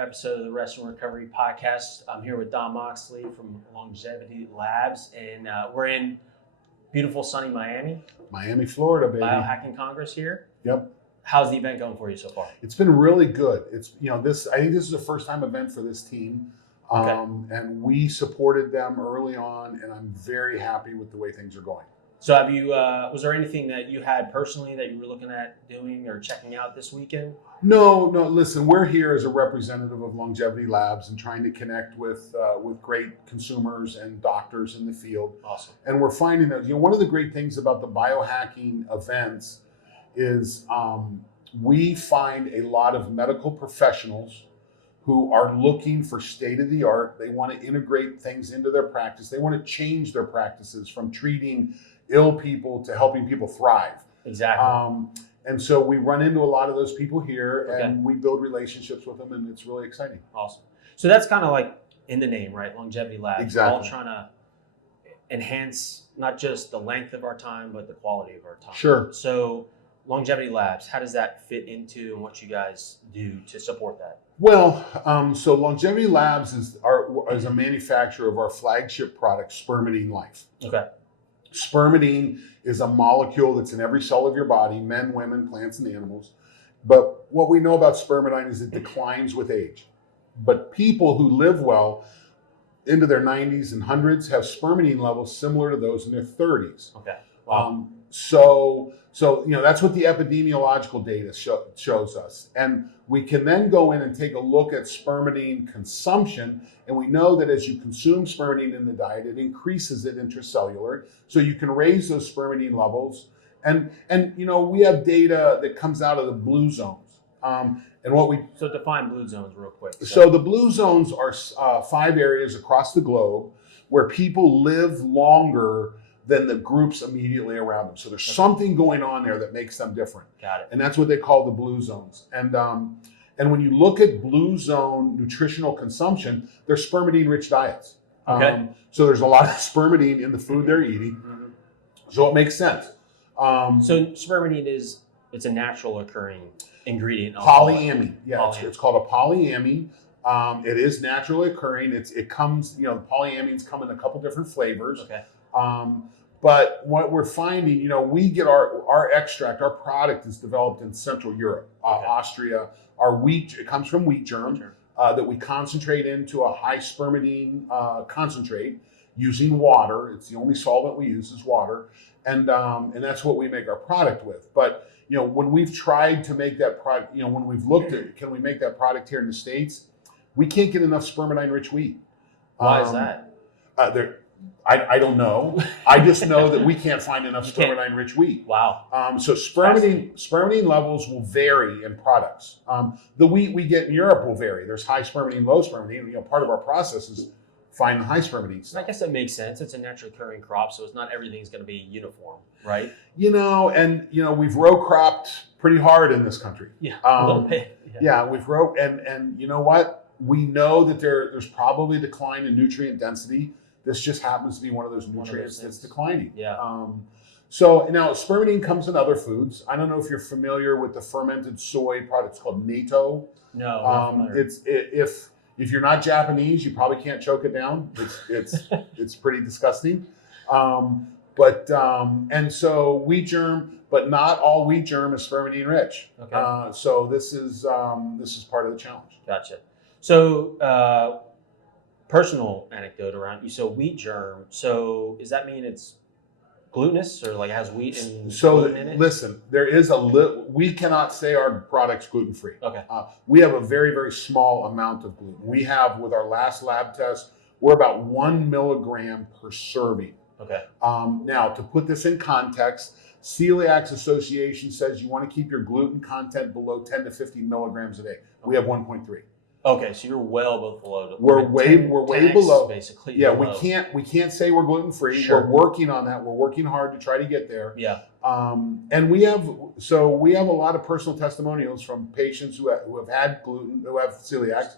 episode of the Rest and Recovery Podcast. I'm here with Don Moxley from Longevity Labs, and we're in beautiful sunny Miami. Miami, Florida, baby. Biohacking Congress here. Yep. How's the event going for you so far? It's been really good. It's I think this is a first time event for this team. Okay. And we supported them early on, and I'm very happy with the way things are going. So have you, was there anything that you had personally that you were looking at doing or checking out this weekend? No, listen, we're here as a representative of Longevity Labs and trying to connect with great consumers and doctors in the field. Awesome. And we're finding that, one of the great things about the biohacking events is we find a lot of medical professionals who are looking for state-of-the-art. They want to integrate things into their practice. They want to change their practices from treating ill people to helping people thrive. Exactly. And so we run into a lot of those people here, and we build relationships with them, and it's really exciting. Awesome. So that's kind of like in the name, right? Longevity Labs. Exactly. We're all trying to enhance not just the length of our time, but the quality of our time. Sure. So Longevity Labs, how does that fit into and what you guys do to support that? Well, so Longevity Labs is a manufacturer of our flagship product, Spermadine Life. Okay. Spermadine is a molecule that's in every cell of your body, men, women, plants, and animals. But what we know about spermidine is it declines with age. But people who live well into their 90s and 100s have spermidine levels similar to those in their 30s. Okay. Wow. So that's what the epidemiological data shows us. And we can then go in and take a look at spermidine consumption. And we know that as you consume spermidine in the diet, it increases it intracellular. So you can raise those spermidine levels. And we have data that comes out of the blue zones. So define blue zones real quick. So the blue zones are 5 areas across the globe where people live longer than the groups immediately around them. So there's something going on there that makes them different. Got it. And that's what they call the blue zones. And when you look at blue zone nutritional consumption, they're spermidine-rich diets. Okay. So there's a lot of spermidine in the food they're eating. Mm-hmm. So it makes sense. So spermidine it's a natural occurring ingredient. Polyamine. Yeah, it's called a polyamine. It is naturally occurring. It comes, the polyamines come in a couple different flavors. Okay. But what we're finding, we get our extract, our product is developed in Central Europe, Austria. Our wheat, it comes from wheat germ that we concentrate into a high spermidine concentrate using water. It's the only solvent we use is water. And that's what we make our product with. But, when we've tried to make that product, when we've looked at, can we make that product here in the States? We can't get enough spermidine-rich wheat. Why is that? I don't know. I just know that we can't find enough spermidine-rich wheat. Wow. So spermidine levels will vary in products. The wheat we get in Europe will vary. There's high spermidine, low spermidine. Part of our process is find the high spermidine stuff. I guess that makes sense. It's a naturally occurring crop, so it's not everything's going to be uniform, right? We've row cropped pretty hard in this country. Yeah, a little bit. Yeah, we've row, and you know what? We know that there's probably a decline in nutrient density. This just happens to be one of those nutrients that's declining. Yeah. So now spermidine comes in other foods. I don't know if you're familiar with the fermented soy product. It's called natto. No. If you're not Japanese, you probably can't choke it down. It's pretty disgusting. And so wheat germ, but not all wheat germ is spermidine rich. Okay. So this is part of the challenge. Gotcha. So personal anecdote around you. So wheat germ. So does that mean it's glutinous or like has wheat and gluten in it? Listen, there is we cannot say our product's gluten free. Okay. We have a very, very small amount of gluten. We have, with our last lab test, we're about 1 milligram per serving. Okay. Now, to put this in context, Celiac Association says you want to keep your gluten content below 10 to 15 milligrams a day. We have 1.3. Okay, so you're well below. We're way below. Basically. Yeah, below. we can't say we're gluten free. Sure. We're working on that. We're working hard to try to get there. Yeah. And we have a lot of personal testimonials from patients who have had gluten, who have celiac,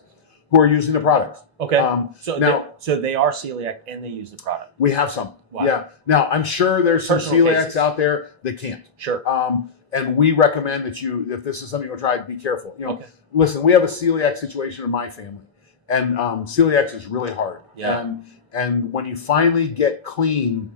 who are using the products. Okay. So they are celiac and they use the product. We have some. Wow. Yeah. Now I'm sure there's some Personal celiacs cases out there that can't. Sure. And we recommend that if this is something you'll try, be careful. Okay. Listen, we have a celiac situation in my family, and celiac is really hard. Yeah. And when you finally get clean,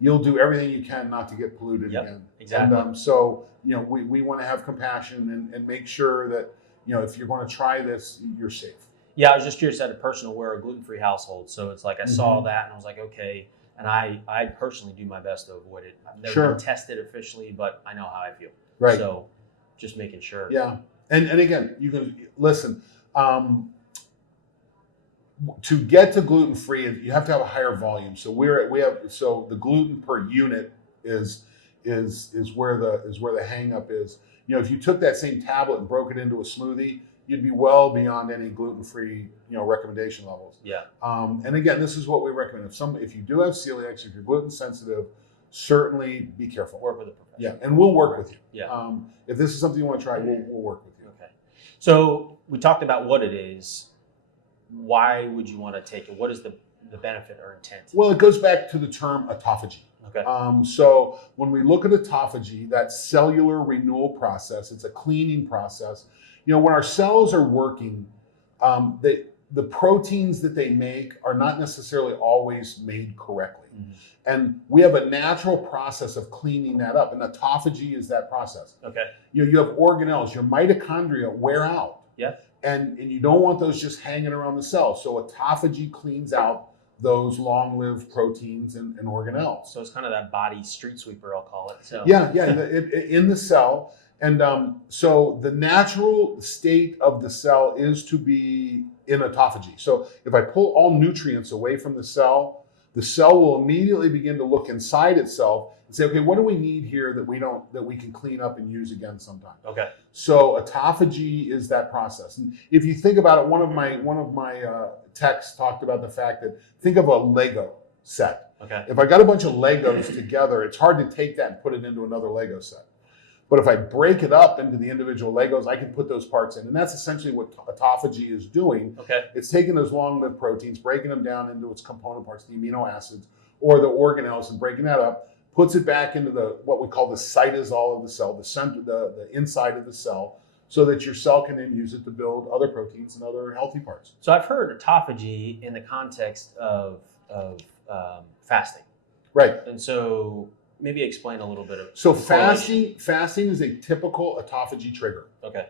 you'll do everything you can not to get polluted again. Exactly. And so we want to have compassion and make sure that if you're going to try this, you're safe. Yeah, I was just curious. I had a personal, we're a gluten-free household, so it's like I saw that and I was like, okay. And I personally do my best to avoid it. I've never been tested officially, but I know how I feel. Right. So just making sure. Yeah. And again, you can listen. To get to gluten-free, you have to have a higher volume. So so the gluten per unit is where the hang up is. If you took that same tablet and broke it into a smoothie, you'd be well beyond any gluten-free recommendation levels. Yeah. And again, this is what we recommend. If you do have celiac, if you're gluten sensitive, certainly be careful. Work with a professional. Yeah, and we'll work with you. Yeah. If this is something you want to try, we'll work with you. Okay. So we talked about what it is. Why would you want to take it? What is the benefit or intent? Well, it goes back to the term autophagy. Okay. So when we look at autophagy, that cellular renewal process, it's a cleaning process. When our cells are working, the proteins that they make are not necessarily always made correctly. Mm-hmm. And we have a natural process of cleaning that up, and autophagy is that process. Okay. You have organelles, your mitochondria wear out. Yeah. And you don't want those just hanging around the cell. So autophagy cleans out those long-lived proteins and organelles. So it's kind of that body street sweeper, I'll call it. So. Yeah, in the cell. And so the natural state of the cell is to be in autophagy. So if I pull all nutrients away from the cell will immediately begin to look inside itself and say, okay, what do we need here that we can clean up and use again sometime? Okay. So autophagy is that process. And if you think about it, one of my texts talked about the fact that think of a Lego set. Okay. If I got a bunch of Legos together, it's hard to take that and put it into another Lego set. But if I break it up into the individual Legos, I can put those parts in. And that's essentially what autophagy is doing. Okay. It's taking those long-lived proteins, breaking them down into its component parts, the amino acids, or the organelles, and breaking that up, puts it back into what we call the cytosol of the cell, the center, the inside of the cell, so that your cell can then use it to build other proteins and other healthy parts. So I've heard autophagy in the context of fasting. Right. And so maybe explain a little bit of. So fasting is a typical autophagy trigger. Okay.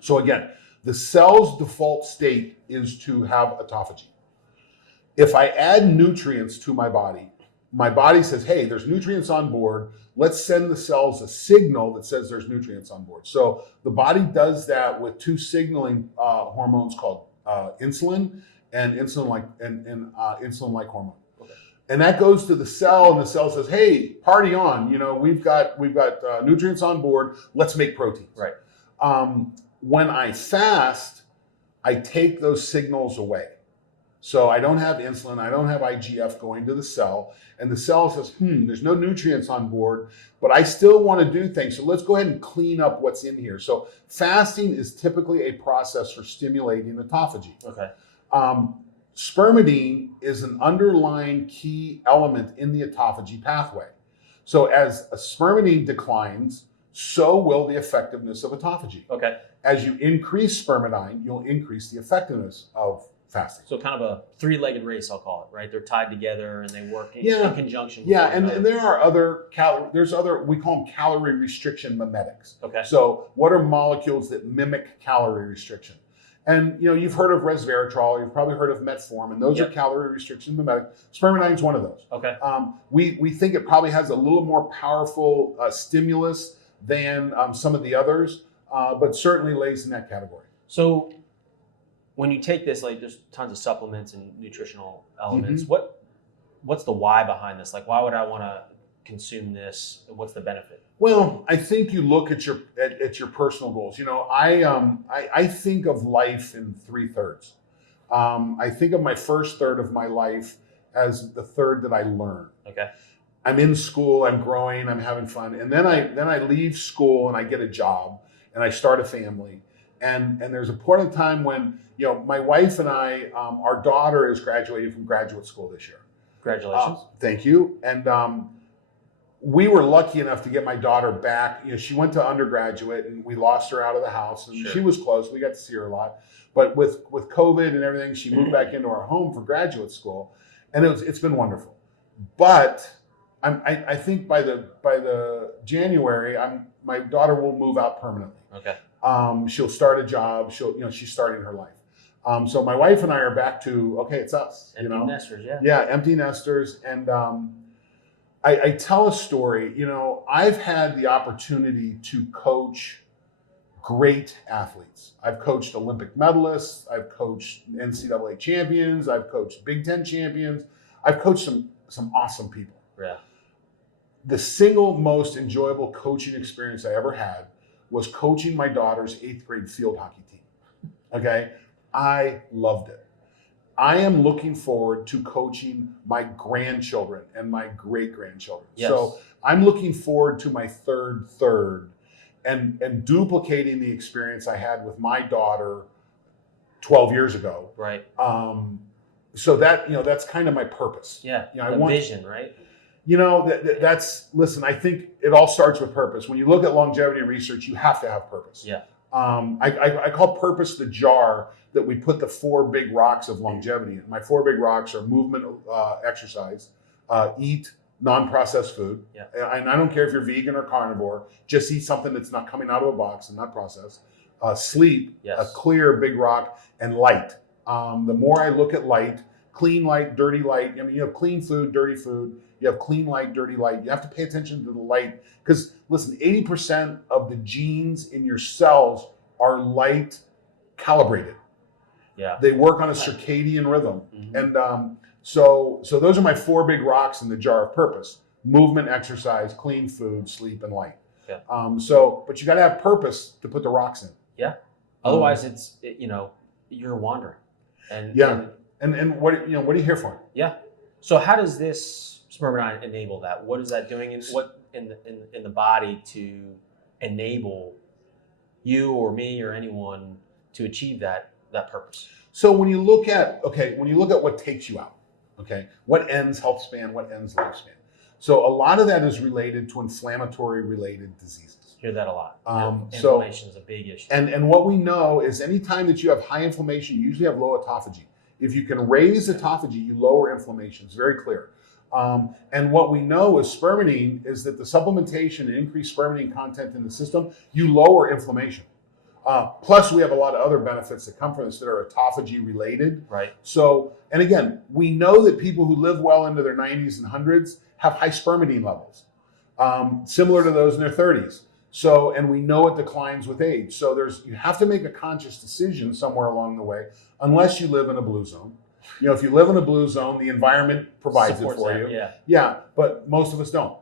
So again, the cell's default state is to have autophagy. If I add nutrients to my body says, hey, there's nutrients on board. Let's send the cells a signal that says there's nutrients on board. So the body does that with two signaling hormones called insulin and insulin-like hormone. And that goes to the cell, and the cell says, hey, party on. We've got nutrients on board. Let's make proteins. Right. When I fast, I take those signals away. So I don't have insulin, I don't have IGF going to the cell, and the cell says, there's no nutrients on board, but I still want to do things. So let's go ahead and clean up what's in here. So fasting is typically a process for stimulating autophagy. Okay. Spermadine is an underlying key element in the autophagy pathway. So as a spermadine declines, so will the effectiveness of autophagy. Okay. As you increase spermadine, you'll increase the effectiveness of fasting. So kind of a three-legged race, I'll call it, right? They're tied together and they work in conjunction. And there are other we call them calorie restriction mimetics. Okay. So what are molecules that mimic calorie restriction? And you've heard of resveratrol, you've probably heard of metformin. Those are calorie restriction mimetic. Spermadine's one of those. Okay. We think it probably has a little more powerful stimulus than some of the others, but certainly lays in that category. So when you take this, like there's tons of supplements and nutritional elements. Mm-hmm. What's the why behind this? Like, why would I want to consume this? What's the benefit? Well, I think you look at your personal goals. I think of life in 3/3. I think of my first third of my life as the third that I learn. Okay. I'm in school, I'm growing, I'm having fun, and then I leave school and I get a job and I start a family. And there's a point in time when my wife and I, our daughter is graduating from graduate school this year. Congratulations. Thank you. And we were lucky enough to get my daughter back. She went to undergraduate, and we lost her out of the house, and she was close. We got to see her a lot, but with COVID and everything, she moved back into our home for graduate school, and it's been wonderful. But I think by the January, my daughter will move out permanently. Okay. She'll start a job. She's starting her life. So my wife and I are back to, okay, it's us. Empty nesters, yeah. Yeah, empty nesters. And I tell a story. I've had the opportunity to coach great athletes. I've coached Olympic medalists. I've coached NCAA champions. I've coached Big Ten champions. I've coached some awesome people. Yeah. The single most enjoyable coaching experience I ever had was coaching my daughter's 8th grade field hockey team. Okay? I loved it. I am looking forward to coaching my grandchildren and my great-grandchildren. Yes. So I'm looking forward to my third and duplicating the experience I had with my daughter 12 years ago. Right. So that's kind of my purpose. Yeah. I want vision, right? Listen, I think it all starts with purpose. When you look at longevity research, you have to have purpose. Yeah. I call purpose the jar that we put the 4 big rocks of longevity in. My 4 big rocks are movement, exercise, eat non-processed food. Yeah. And I don't care if you're vegan or carnivore, just eat something that's not coming out of a box and not processed. Sleep, yes. A clear big rock, and light. The more I look at light, clean light, dirty light. You have clean food, dirty food. You have clean light, dirty light. You have to pay attention to the light because, listen, 80% of the genes in your cells are light calibrated. Yeah. They work on a circadian rhythm. Mm-hmm. And so those are my 4 big rocks in the jar of purpose: movement, exercise, clean food, sleep, and light. Yeah. But you got to have purpose to put the rocks in. Yeah. Otherwise, you're wandering. And what are you here for? Yeah. So how does this Spermadine enable that? What is that doing in the body to enable you or me or anyone to achieve that purpose? So when you look at what takes you out, what ends health span, what ends lifespan. So a lot of that is related to inflammatory related diseases. Hear that a lot. Inflammation is a big issue. And what we know is anytime that you have high inflammation, you usually have low autophagy. If you can raise autophagy, you lower inflammation. It's very clear. And what we know is spermidine is that the supplementation and increased spermidine content in the system, you lower inflammation. Plus, we have a lot of other benefits that come from this that are autophagy related. Right. So, and again, we know that people who live well into their 90s and 100s have high spermidine levels, similar to those in their 30s. So, and we know it declines with age. So you have to make a conscious decision somewhere along the way, unless you live in a blue zone. If you live in a blue zone, the environment provides it for you. Yeah. Yeah, but most of us don't.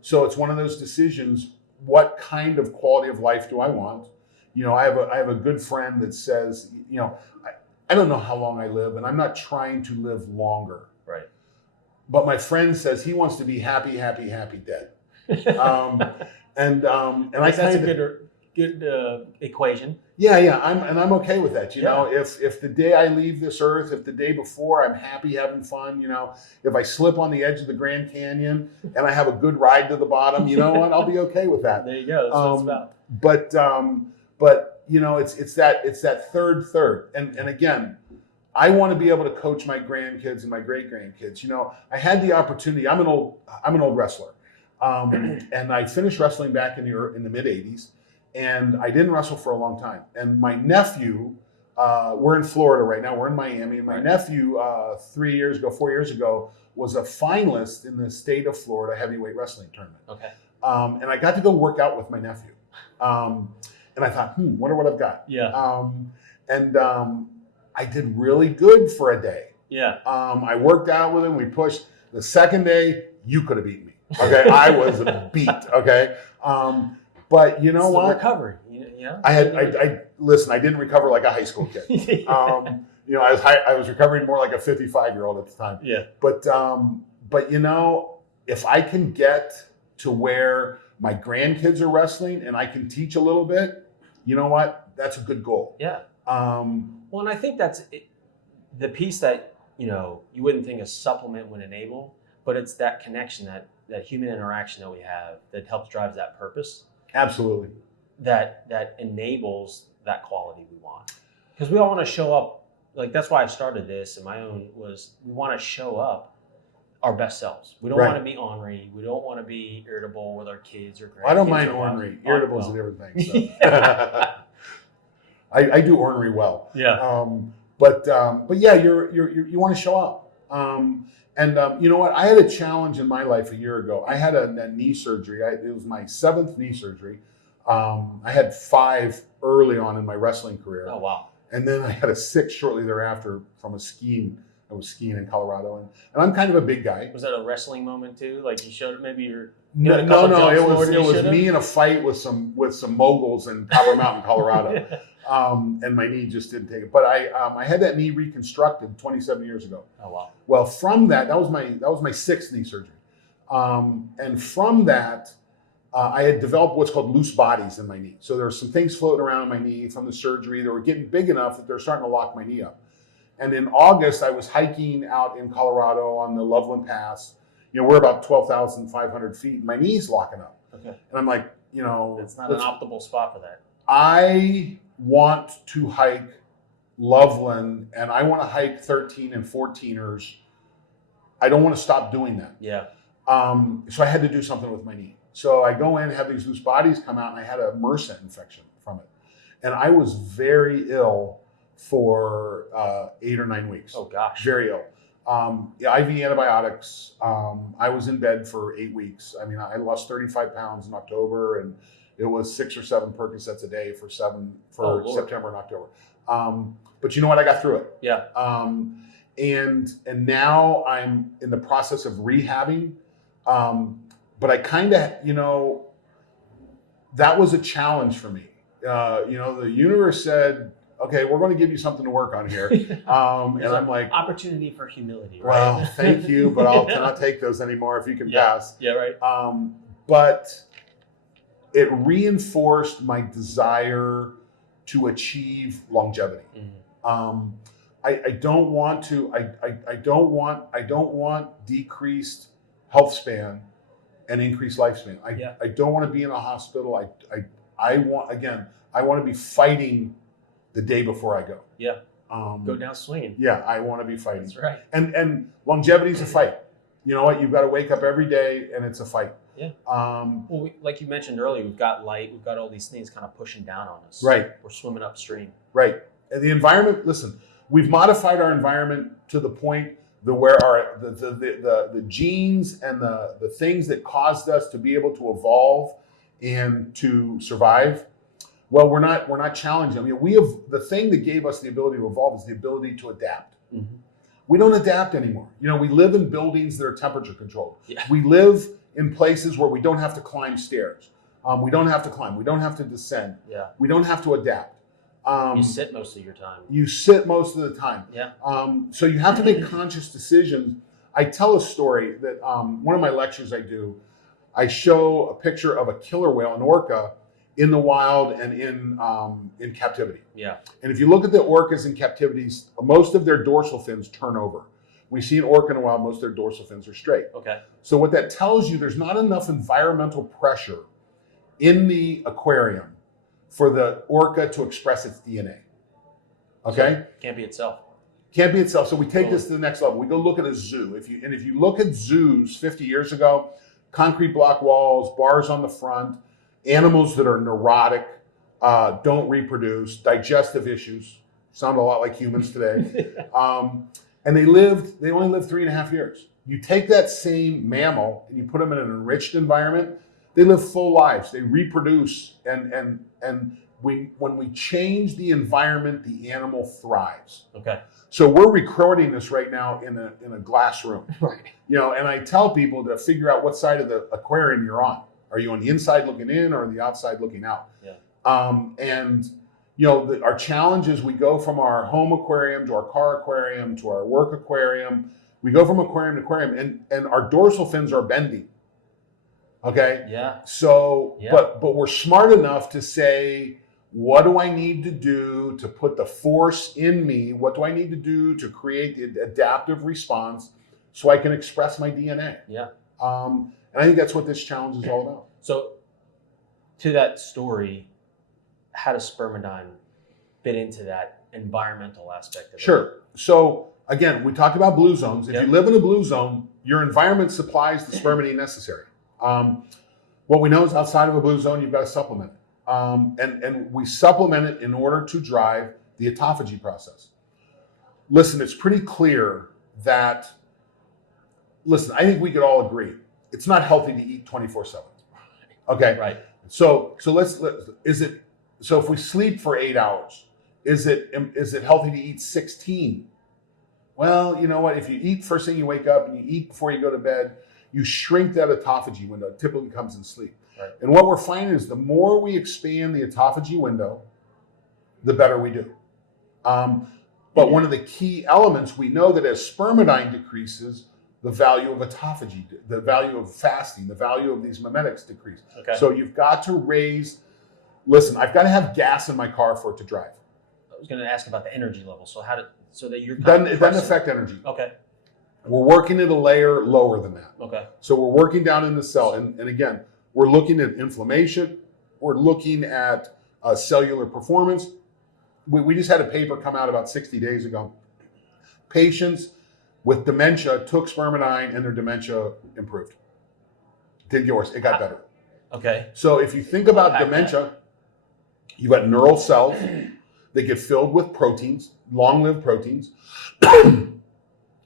So it's one of those decisions: what kind of quality of life do I want? I have a good friend that says, I don't know how long I live, and I'm not trying to live longer. Right. But my friend says he wants to be happy, happy, happy dead. And that's a good equation. Yeah, I'm okay with that. If the day I leave this earth, if the day before I'm happy, having fun, if I slip on the edge of the Grand Canyon and I have a good ride to the bottom, you know what? I'll be okay with that. There you go. That's what it's about. But it's that third. And again, I want to be able to coach my grandkids and my great grandkids. I had the opportunity. I'm an old wrestler. And I finished wrestling back in the mid 80s. And I didn't wrestle for a long time. And my nephew, we're in Florida right now. We're in Miami. And my nephew, 4 years ago, was a finalist in the state of Florida heavyweight wrestling tournament. Okay. And I got to go work out with my nephew. And I thought, wonder what I've got. Yeah. I did really good for a day. Yeah. I worked out with him. We pushed. The second day, you could have beaten me. Okay. I was beat. Okay. But you know what? Recovery. Listen, I didn't recover like a high school kid. I was recovering more like a 55-year-old at the time. Yeah. But if I can get to where my grandkids are wrestling and I can teach a little bit, you know what? That's a good goal. Yeah. Well, and I think that's the piece that, you wouldn't think a supplement would enable, but it's that connection that human interaction that we have that helps drive that purpose. Absolutely. That enables that quality we want. Because we all want to show up. Like, that's why I started this, and my own was, we want to show up our best selves. We don't want to be ornery. We don't want to be irritable with our kids or grandkids. I don't mind ornery. Irritable is a different thing. So. I do ornery well. Yeah. But yeah, you want to show up. You know what? I had a challenge in my life a year ago. I had a knee surgery. It was my 7th knee surgery. I had 5 early on in my wrestling career. Oh, wow. And then I had a 6th shortly thereafter from a skiing. I was skiing in Colorado, and I'm kind of a big guy. Was that a wrestling moment too? Like, you showed maybe you're no. It was me in a fight with some moguls in Copper Mountain, Colorado, and my knee just didn't take it. But I had that knee reconstructed 27 years ago. Oh, wow. Well, from that was my 6th knee surgery, and from that. I had developed what's called loose bodies in my knee. So there were some things floating around in my knee from the surgery that were getting big enough that they're starting to lock my knee up. And in August, I was hiking out in Colorado on the Loveland Pass. You know, we're about 12,500 feet, and my knee's locking up. Okay. And I'm like, you know. It's not an optimal spot for that. I want to hike Loveland, and I want to hike 13 and 14ers. I don't want to stop doing that. Yeah. So I had to do something with my knee. So I go in, have these loose bodies come out, and I had a MRSA infection from it. And I was very ill for 8 or 9 weeks. Oh, gosh. Very ill. IV antibiotics. I was in bed for 8 weeks. I mean, I lost 35 pounds in October, and it was 6 or 7 Percocets a day for September and October. But you know what? I got through it. Yeah. And now I'm in the process of rehabbing. But I kind of, you know, that was a challenge for me. You know, the universe said, okay, we're going to give you something to work on here. And I'm like, opportunity for humility, right? Well, thank you, but I cannot take those anymore if you can pass. Yeah, right. But it reinforced my desire to achieve longevity. Mm-hmm. I don't want decreased health span and increased lifespan. I don't want to be in a hospital. I want to be fighting the day before I go. Yeah. Go down swinging. Yeah, I want to be fighting. That's right. And longevity is a fight. You know what? You've got to wake up every day, and it's a fight. Yeah. Well, like you mentioned earlier, we've got light. We've got all these things kind of pushing down on us. Right. We're swimming upstream. Right. And the environment. Listen, we've modified our environment to the point where the genes and the things that caused us to be able to evolve and to survive. Well, we're not challenging. I mean, the thing that gave us the ability to evolve is the ability to adapt. Mm-hmm. We don't adapt anymore. You know, we live in buildings that are temperature controlled. Yeah. We live in places where we don't have to climb stairs. We don't have to climb. We don't have to descend. Yeah. We don't have to adapt. You sit most of your time. You sit most of the time. Yeah. So you have to make conscious decisions. I tell a story that one of my lectures I do, I show a picture of a killer whale, an orca, in the wild and in captivity. Yeah. And if you look at the orcas in captivities, most of their dorsal fins turn over. We see an orca in the wild, most of their dorsal fins are straight. Okay. So what that tells you, there's not enough environmental pressure in the aquarium for the orca to express its DNA. Okay? So can't be itself. Can't be itself. So we take this to the next level. We go look at a zoo. If you look at zoos 50 years ago, concrete block walls, bars on the front, animals that are neurotic, don't reproduce, digestive issues, sound a lot like humans today. And they only lived 3.5 years. You take that same mammal and you put them in an enriched environment, they live full lives. They reproduce, and when we change the environment, the animal thrives. Okay. So we're recording this right now in a glass room. Right. You know, and I tell people to figure out what side of the aquarium you're on. Are you on the inside looking in or the outside looking out? Yeah. And you know, our challenge is we go from our home aquarium to our car aquarium to our work aquarium. We go from aquarium to aquarium, and our dorsal fins are bending. Okay. Yeah. So, yeah. But we're smart enough to say, what do I need to do to put the force in me? What do I need to do to create the adaptive response so I can express my DNA? Yeah. And And I think that's what this challenge is all about. So, to that story, how does Spermadine fit into that environmental aspect of it? Sure. So again, we talked about blue zones. If Yep. you live in a blue zone, your environment supplies the spermidine necessary. What we know is outside of a blue zone, you've got to supplement it. And we supplement it in order to drive the autophagy process. Listen, it's pretty clear that, I think we could all agree, it's not healthy to eat 24/7. Okay? Right. So if we sleep for 8 hours, is it healthy to eat 16? Well, you know what? If you eat first thing you wake up and you eat before you go to bed, you shrink that autophagy window. It typically comes in sleep. Right. And what we're finding is the more we expand the autophagy window, the better we do. But one of the key elements, we know that as spermidine decreases, the value of autophagy, the value of fasting, the value of these mimetics decrease. Okay. So you've got to raise, I've got to have gas in my car for it to drive. I was going to ask about the energy level. So so that you're It doesn't affect energy. Okay. We're working at a layer lower than that. Okay. So we're working down in the cell. And again, we're looking at inflammation. We're looking at cellular performance. We just had a paper come out about 60 days ago. Patients with dementia took spermidine and their dementia improved. Didn't get worse. It got better. Okay. So if you think about dementia, you've got neural cells that get filled with proteins, long-lived proteins.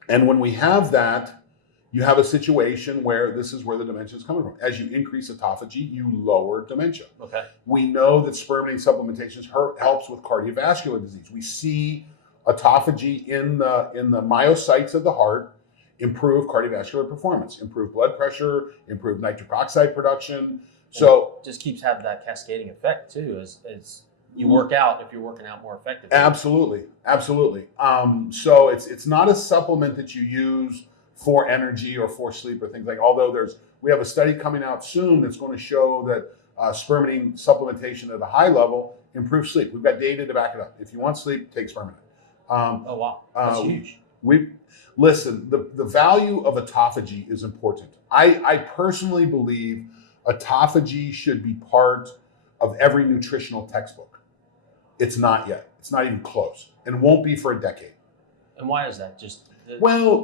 And when we have that, you have a situation where this is where the dementia is coming from. As you increase autophagy, you lower dementia. Okay. We know that spermidine supplementation helps with cardiovascular disease. We see autophagy in the myocytes of the heart improve cardiovascular performance, improve blood pressure, improve nitric oxide production. So it just keeps having that cascading effect too, as you work out, if you're working out more effectively. Absolutely. So it's not a supplement that you use for energy or for sleep or things like. Although we have a study coming out soon that's going to show that spermidine supplementation at a high level improves sleep. We've got data to back it up. If you want sleep, take spermidine. Oh wow, that's huge. The value of autophagy is important. I personally believe autophagy should be part of every nutritional textbook. It's not yet. It's not even close, and won't be for a decade. And why is that?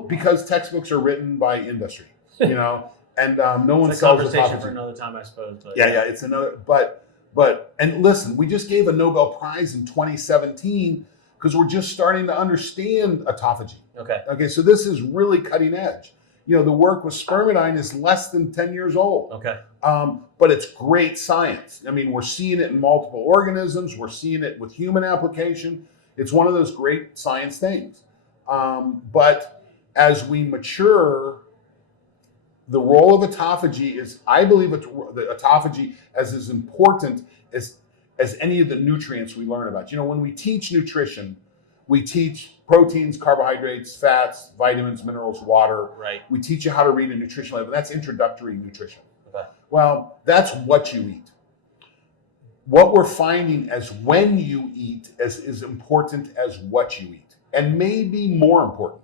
Because textbooks are written by industry, and no one it's a sells conversation autophagy. for another time, I suppose. But Yeah, it's another. But and listen, we just gave a Nobel Prize in 2017 because we're just starting to understand autophagy. Okay, so this is really cutting edge. The work with spermidine is less than 10 years old. Okay. But it's great science. I mean, we're seeing it in multiple organisms. We're seeing it with human application. It's one of those great science things. But as we mature, the role of autophagy is, I believe, the autophagy as important as any of the nutrients we learn about. When we teach nutrition, we teach proteins, carbohydrates, fats, vitamins, minerals, water. Right. We teach you how to read a nutrition label. That's introductory nutrition. Okay. Well, that's what you eat. What we're finding as when you eat is important as what you eat, and maybe more important.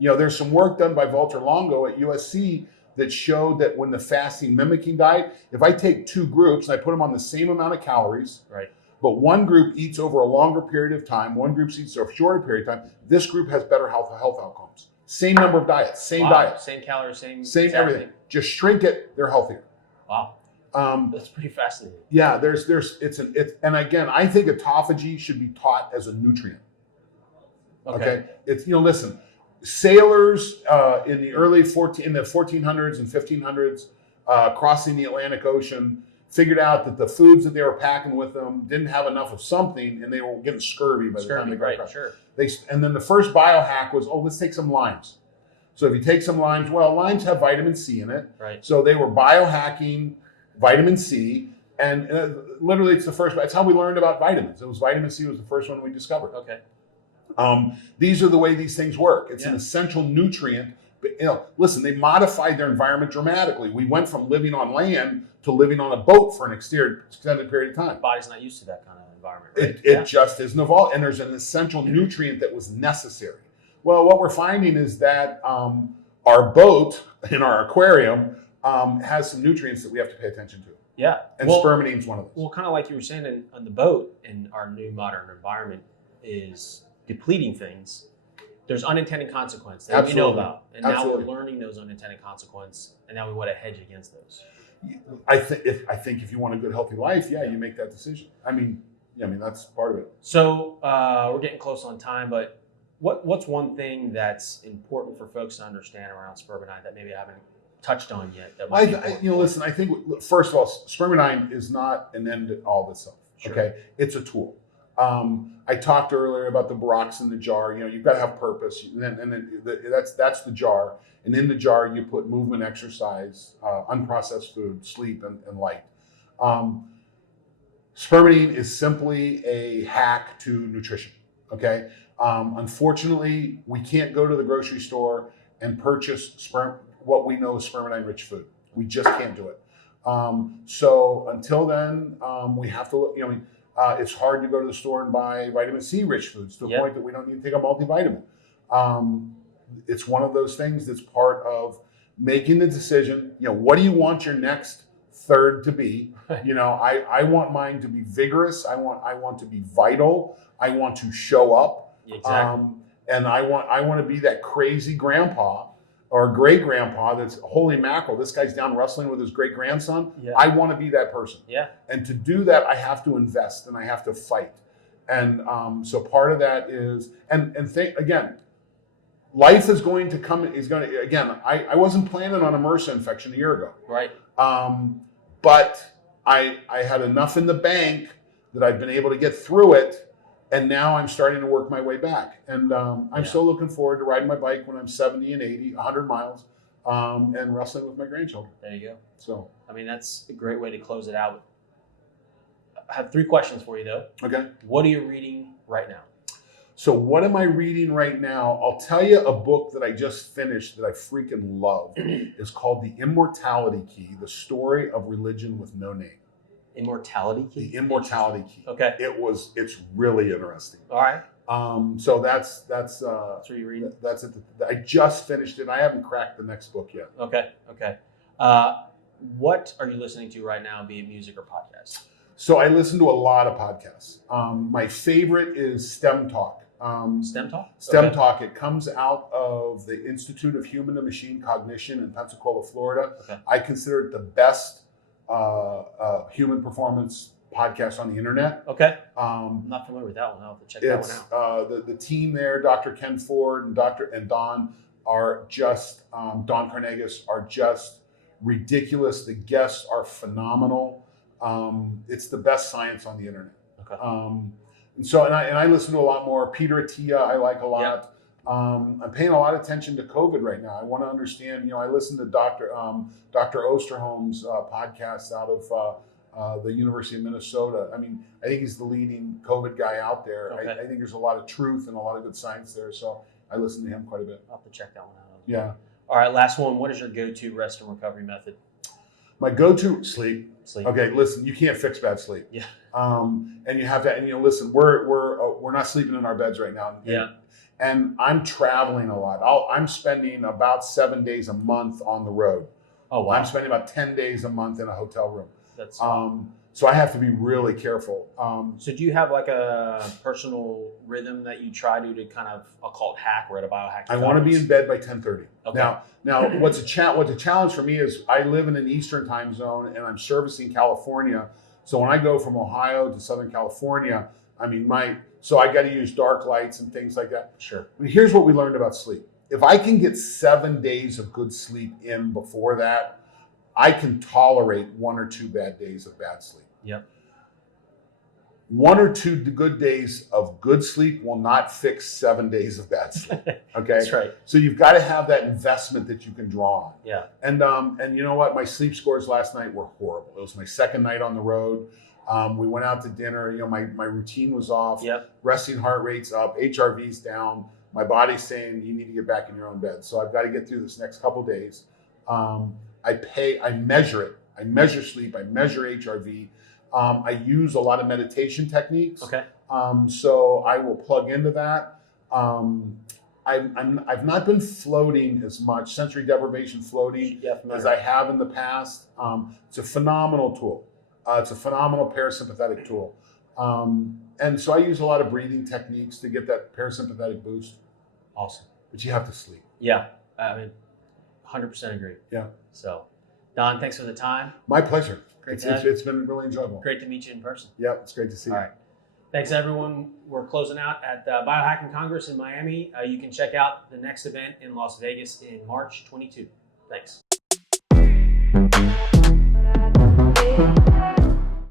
There's some work done by Walter Longo at USC that showed that when the fasting mimicking diet, if I take two groups and I put them on the same amount of calories, right, but one group eats over a longer period of time, one group eats over a shorter period of time, this group has better health outcomes. Same number of diets, same diet. Same calories, same everything. Just shrink it, they're healthier. Wow. That's pretty fascinating. Yeah, and again, I think autophagy should be taught as a nutrient. Okay. It's, listen, sailors in the 1400s and 1500s crossing the Atlantic Ocean figured out that the foods that they were packing with them didn't have enough of something, and they were getting scurvy by the time they got across. Sure. And then the first biohack was, let's take some limes. So if you take some limes, limes have vitamin C in it. Right. So they were biohacking vitamin C, and literally it's how we learned about vitamins. It was vitamin C was the first one we discovered. Okay. These are the way these things work. It's an essential nutrient. But, listen, they modified their environment dramatically. We went from living on land to living on a boat for an extended period of time. The body's not used to that kind of environment. Right? It just isn't evolved, and there's an essential nutrient that was necessary. Well, what we're finding is that our boat in our aquarium has some nutrients that we have to pay attention to. Yeah. And spermidine is one of those. Well, kind of like you were saying on the boat in our new modern environment is depleting things. There's unintended consequences that we know about. And now we're learning those unintended consequences, and now we want to hedge against those. I think if you want a good, healthy life, you make that decision. I mean, that's part of it. So we're getting close on time, but what's one thing that's important for folks to understand around spermidine that maybe I haven't touched on yet? Listen, I think first of all, spermidine is not an end to all this stuff. Sure. Okay, it's a tool. I talked earlier about the rocks in the jar. You've got to have purpose, and then that's the jar. And in the jar, you put movement, exercise, unprocessed food, sleep, and light. Spermidine is simply a hack to nutrition. Okay. Unfortunately, we can't go to the grocery store and purchase what we know is spermidine-rich food. We just can't do it. So until then, we have to. It's hard to go to the store and buy vitamin C-rich foods to the point that we don't need to take a multivitamin. It's one of those things that's part of making the decision. What do you want your next third to be? I want mine to be vigorous. I want to be vital. I want to show up. Exactly. And I want to be that crazy grandpa or great grandpa that's, holy mackerel, this guy's down wrestling with his great grandson. Yeah. I want to be that person. Yeah. And to do that, I have to invest and I have to fight. And so part of that is, and think again, life is going to come, I wasn't planning on a MRSA infection a year ago. Right. But I had enough in the bank that I've been able to get through it. And now I'm starting to work my way back. And I'm still looking forward to riding my bike when I'm 70 and 80, 100 miles, and wrestling with my grandchildren. There you go. So, that's a great way to close it out. I have 3 questions for you, though. Okay. What are you reading right now? So what am I reading right now? I'll tell you a book that I just finished that I freaking love. It's called The Immortality Key, The Story of Religion with No Name. Immortality Key? The Immortality Key. Okay. It's really interesting. All right. So that's what you read. That's it. I just finished it. I haven't cracked the next book yet. Okay. What are you listening to right now, be it music or podcast? So I listen to a lot of podcasts. My favorite is STEM Talk. STEM Talk? STEM Talk. It comes out of the Institute of Human and Machine Cognition in Pensacola, Florida. Okay. I consider it the best human performance podcast on the internet. Okay. I'm not familiar with that one. I'll have to check that one out. The team there, Dr. Ken Ford and Don are just, Don Carnegas are just ridiculous. The guests are phenomenal. It's the best science on the internet. Okay. And I listen to a lot more. Peter Attia, I like a lot. Yep. I'm paying a lot of attention to COVID right now. I want to understand. I listen to Dr. Osterholm's podcast out of the University of Minnesota. I think he's the leading COVID guy out there. Okay. I think there's a lot of truth and a lot of good science there. So I listen to him quite a bit. I'll have to check that one out. Yeah. All right, last one. What is your go-to rest and recovery method? My go-to sleep. Okay, listen, you can't fix bad sleep. Yeah. And you have to. And listen, we're not sleeping in our beds right now. And I'm traveling a lot. I'm spending about 7 days a month on the road. Oh wow. I'm spending about 10 days a month in a hotel room. That's so I have to be really careful. So do you have like a personal rhythm that you try to kind of, I'll call it hack, or at a biohack? I want to be in bed by 10:30. Okay. Now what's a challenge for me is I live in an Eastern time zone and I'm servicing California. So when I go from Ohio to Southern California, so I got to use dark lights and things like that. Sure. Here's what we learned about sleep. If I can get 7 days of good sleep in before that, I can tolerate 1 or 2 bad days of bad sleep. Yep. 1 or 2 good days of good sleep will not fix 7 days of bad sleep. Okay. That's right. So you've got to have that investment that you can draw on. Yeah. And you know what? My sleep scores last night were horrible. It was my second night on the road. We went out to dinner. My routine was off. Yep. Resting heart rate's up. HRV's down. My body's saying you need to get back in your own bed. So I've got to get through this next couple days. I measure it. I measure sleep. I measure HRV. I use a lot of meditation techniques. Okay. So I will plug into that. I've not been floating as much, sensory deprivation floating, as I have in the past. It's a phenomenal tool. It's a phenomenal parasympathetic tool. And so I use a lot of breathing techniques to get that parasympathetic boost. Awesome. But you have to sleep. Yeah, I mean, 100% agree. Yeah. So, Don, thanks for the time. My pleasure. Great It's been really enjoyable. Great to meet you in person. Yeah, it's great to see you. All right. Thanks, everyone. We're closing out at Biohacking Congress in Miami. You can check out the next event in Las Vegas in March 22. Thanks.